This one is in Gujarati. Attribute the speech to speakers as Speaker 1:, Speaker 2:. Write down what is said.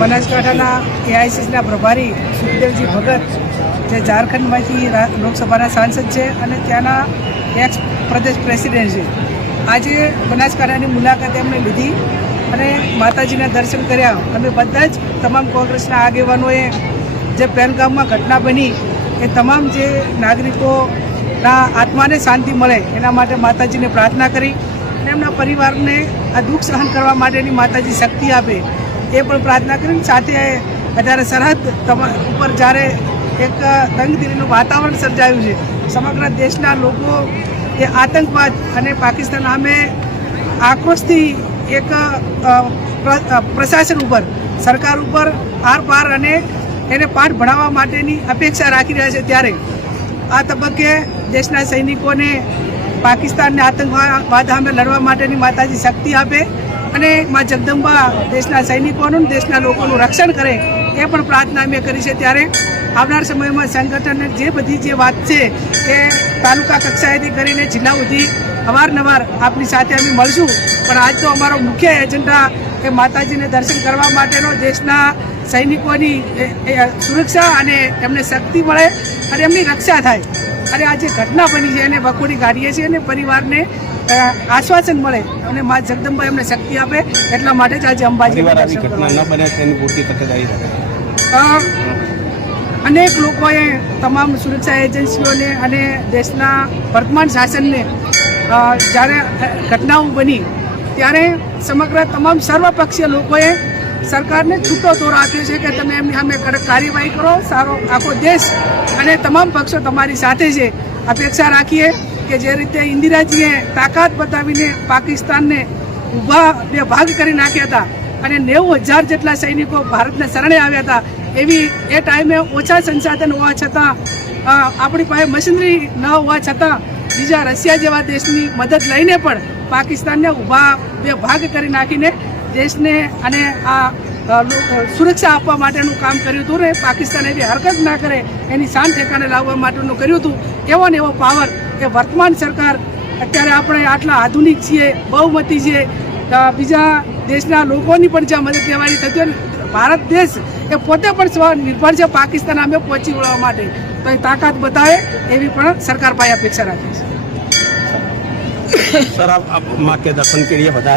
Speaker 1: બનાસકાંઠાના એઆઈસીસીના પ્રભારી સુખદેવજી ભગત જે ઝારખંડમાંથી લોકસભાના સાંસદ છે અને ત્યાંના એક્સ પ્રદેશ પ્રેસિડેન્ટ છે. આજે બનાસકાંઠાની મુલાકાત એમણે લીધી અને માતાજીના દર્શન કર્યા. અમે બધા જ તમામ કોંગ્રેસના આગેવાનોએ જે પહેલગામમાં ઘટના બની, એ તમામ જે નાગરિકોના આત્માને શાંતિ મળે, એના માટે માતાજીને પ્રાર્થના કરી અને એમના પરિવારને આ દુઃખ સહન કરવા માટેની માતાજી શક્તિ આપે. એ પણ પ્રાર્થના કરીને સાથે અત્યારે સરહદ ઉપર જ્યારે એક તંગદિલીનું વાતાવરણ સર્જાયું છે, સમગ્ર દેશના લોકો એ આતંકવાદ અને પાકિસ્તાન સામે આક્રોશથી એક પ્રશાસન ઉપર, સરકાર ઉપર આર પાર અને એને પાઠ ભણાવવા માટેની અપેક્ષા રાખી રહ્યા છે ત્યારે આ તબક્કે દેશના સૈનિકોને પાકિસ્તાનને આતંકવાદ સામે લડવા માટેની માતાજી શક્તિ આપે અને માં જગદંબા દેશના સૈનિકોનું દેશના લોકોનું રક્ષણ કરે એ પણ પ્રાર્થના અમે કરી છે. ત્યારે આવનાર સમયમાં સંગઠનને જે બધી જે વાત છે એ તાલુકા કક્ષાએથી કરીને જિલ્લા સુધી અવારનવાર આપની સાથે અમે મળશું. પણ આજ તો અમારો મુખ્ય એજન્ડા એ માતાજીને દર્શન કરવા માટેનો દેશના સૈનિકોની સુરક્ષા અને એમને શક્તિ મળે અને એમની રક્ષા થાય. અને આ જે ઘટના બની છે એને વખોડી કાઢીએ છીએ અને પરિવારને આશ્વાસન મળે અને મા જગદંબા એમને શક્તિ આપે એટલા માટે જ આજે અંબાજી અનેક લોકોએ તમામ સુરક્ષા એજન્સીઓને અને દેશના વર્તમાન શાસનને જ્યારે ઘટનાઓ બની ત્યારે સમગ્ર તમામ સર્વપક્ષીય લોકોએ સરકારને છૂટો દોર આપ્યો છે કે તમે એમની સામે કડક કાર્યવાહી કરો સારો આખો દેશ અને તમામ પક્ષો તમારી સાથે છે. અપેક્ષા રાખીએ કે જે રીતે ઇન્દિરાજીએ તાકાત બતાવીને પાકિસ્તાનને ઊભા બે ભાગ કરી નાખ્યા હતા અને નેવું હજાર જેટલા સૈનિકો ભારતને શરણે આવ્યા હતા, એવી એ ટાઈમે ઓછા સંસાધન હોવા છતાં આપણી પાસે મશીનરી ન હોવા છતાં, બીજા રશિયા જેવા દેશની મદદ લઈને પણ પાકિસ્તાનને ઊભા બે ભાગ કરી નાખીને દેશને અને આ સુરક્ષા આપવા માટેનું કામ કર્યું હતું ને પાકિસ્તાન એવી હરકત ના કરે એની શાન ઠેકાણે લાવવા માટેનું કર્યું હતું, એવો ને એવો પાવર કે વર્તમાન સરકાર અત્યારે આપણે આટલા આધુનિક છીએ, બહુમતી છે બીજા દેશના લોકોની પણ જ્યાં મદદ લેવાની થતી હોય ભારત દેશ એ પોતે પણ સ્વનિર્ભર છે પાકિસ્તાન અમે પહોંચી વળવા માટે. તો એ તાકાત બતાવે એવી પણ સરકાર પાસે અપેક્ષા રાખે છે.
Speaker 2: સર, આપમાં કે દર્શન કરીએ વધારે